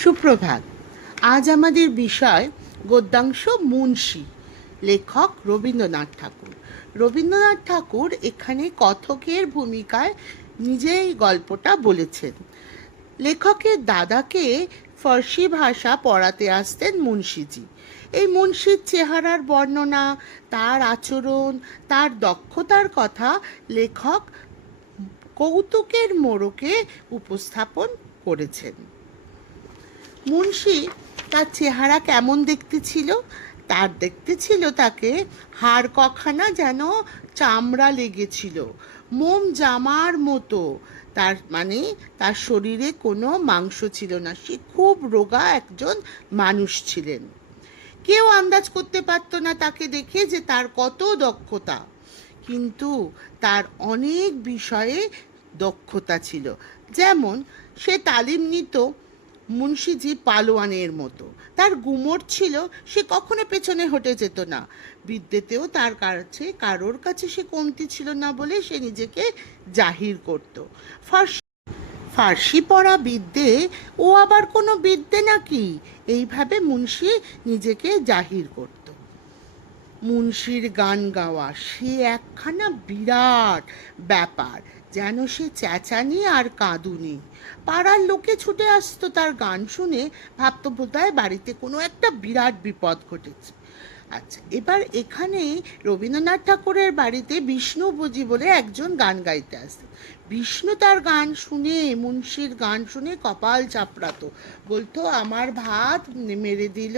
সুপ্রভাত। আজ আমাদের বিষয় গদ্যাংশ মুন্সী, লেখক রবীন্দ্রনাথ ঠাকুর। রবীন্দ্রনাথ ঠাকুর এখানে কথকের ভূমিকায় নিজেই গল্পটা বলেছেন। লেখকের দাদাকে ফার্সি ভাষা পড়াতে আসতেন মুন্সিজি। এই মুন্সির চেহারার বর্ণনা, তার আচরণ, তার দক্ষতার কথা লেখক কৌতুকের মোড়কে উপস্থাপন করেছেন। মুন্সি তার চেহারা কেমন দেখতে ছিল? তার দেখতে ছিল তাকে হাড় কখানা যেন চামড়া লেগেছিল, মোম জামার মতো। তার শরীরে কোনো মাংস ছিল না। সে খুব রোগা একজন মানুষ ছিলেন। কেউ আন্দাজ করতে পারত না তাকে দেখে যে তার কত দক্ষতা, কিন্তু তার অনেক বিষয়ে দক্ষতা ছিল। যেমন সে তালিম নিত মুন্সিজি পালোয়ানের মতো। তার গুমর ছিল, সে কখনো পেছনে হটে যেত না। বিদ্যেতেও তার কাছে কারোর কাছে সে কমতি ছিল না বলে সে নিজেকে জাহির করত। ফার্সি পড়া বিদ্যে ও আবার কোনো বিদ্যে নাকি, এইভাবে মুন্সি নিজেকে জাহির করত। মুন্সির গান গাওয়া সে একখানা বিরাট ব্যাপার, যেন সে চেঁচানি আর কাঁদুনি। পাড়ার লোকে ছুটে আসতো তার গান শুনে, ভাবতো বোধহয় বাড়িতে কোনো একটা বিরাট বিপদ ঘটেছে। আচ্ছা, এবার এখানে রবীন্দ্রনাথ ঠাকুরের বাড়িতে বিষ্ণু বুঝি বলে একজন গান গাইতে আসতেন। বিষ্ণু তার গান শুনে, মুন্সির গান শুনে কপাল চাপড়াতো, বলতো আমার ভাত মেরে দিল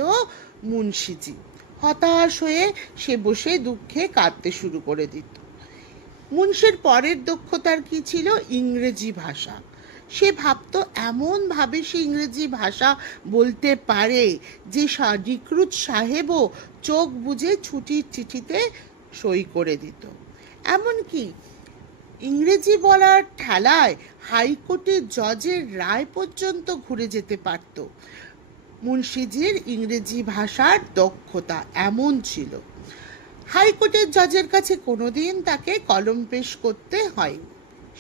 মুন্সিজি। হতাশ হয়ে সে বসে দুঃখে কাঁদতে শুরু করে দিত। মুন্সির পরের দক্ষতার কি ছিল? ইংরেজি ভাষা। সে ভাবতো এমনভাবে সে ইংরেজি ভাষা বলতে পারে যে রিক্রুট সাহেবও চোখ বুজে ছুটির চিঠিতে সই করে দিত। এমনকি ইংরেজি বলার ঠেলায় হাইকোর্টের জজের রায় পর্যন্ত ঘুরে যেতে পারত। মুন্সিজির ইংরেজি ভাষার দক্ষতা এমন ছিল, হাইকোর্টের জজের কাছে কোনোদিন তাকে কলম পেশ করতে হয়নি।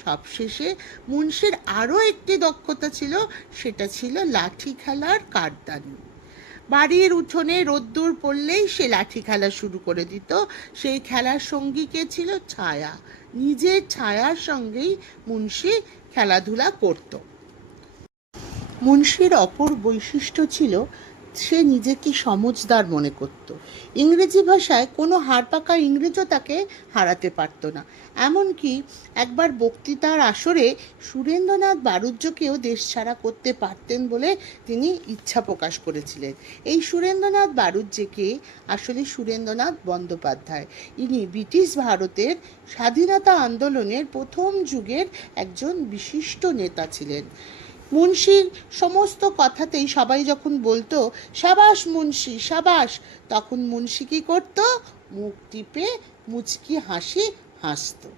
সবশেষে মুন্সির আরও একটি দক্ষতা ছিল, সেটা ছিল লাঠি খেলার কারদানি। বাড়ির উঠোনে রোদ্দুর পড়লেই সে লাঠি খেলা শুরু করে দিত। সেই খেলার সঙ্গী কে ছিল? ছায়া। নিজের ছায়ার সঙ্গেই মুন্সি খেলাধুলা করত। মুন্সির অপর বৈশিষ্ট্য ছিল সে নিজেকে সমজদার মনে করত। ইংরেজি ভাষায় কোনো হাড়পাকা ইংরেজও তাকে হারাতে পারত না। এমনকি একবার বক্তৃতার আসরে সুরেন্দ্রনাথ বারুজ্যকেও দেশছাড়া করতে পারতেন বলে তিনি ইচ্ছা প্রকাশ করেছিলেন। এই সুরেন্দ্রনাথ বারুজ্যকে আসলে সুরেন্দ্রনাথ বন্দ্যোপাধ্যায়। ইনি ব্রিটিশ ভারতের স্বাধীনতা আন্দোলনের প্রথম যুগের একজন বিশিষ্ট নেতা ছিলেন। মুন্সির সমস্ত কথাতেই সবাই যখন বলতো সাবাস মুন্সি সাবাস, তখন মুন্সি কি করতো? মুখ টিপে মুচকি হাসি হাসতো।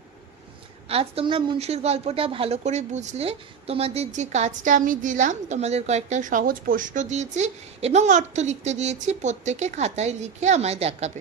আজ তোমরা মুন্সির গল্পটা ভালো করে বুঝলে। তোমাদের যে কাজটা আমি দিলাম, তোমাদের কয়েকটা সহজ প্রশ্ন দিয়েছি এবং অর্থ লিখতে দিয়েছি, প্রত্যেকে খাতায় লিখে আমায় দেখাবে।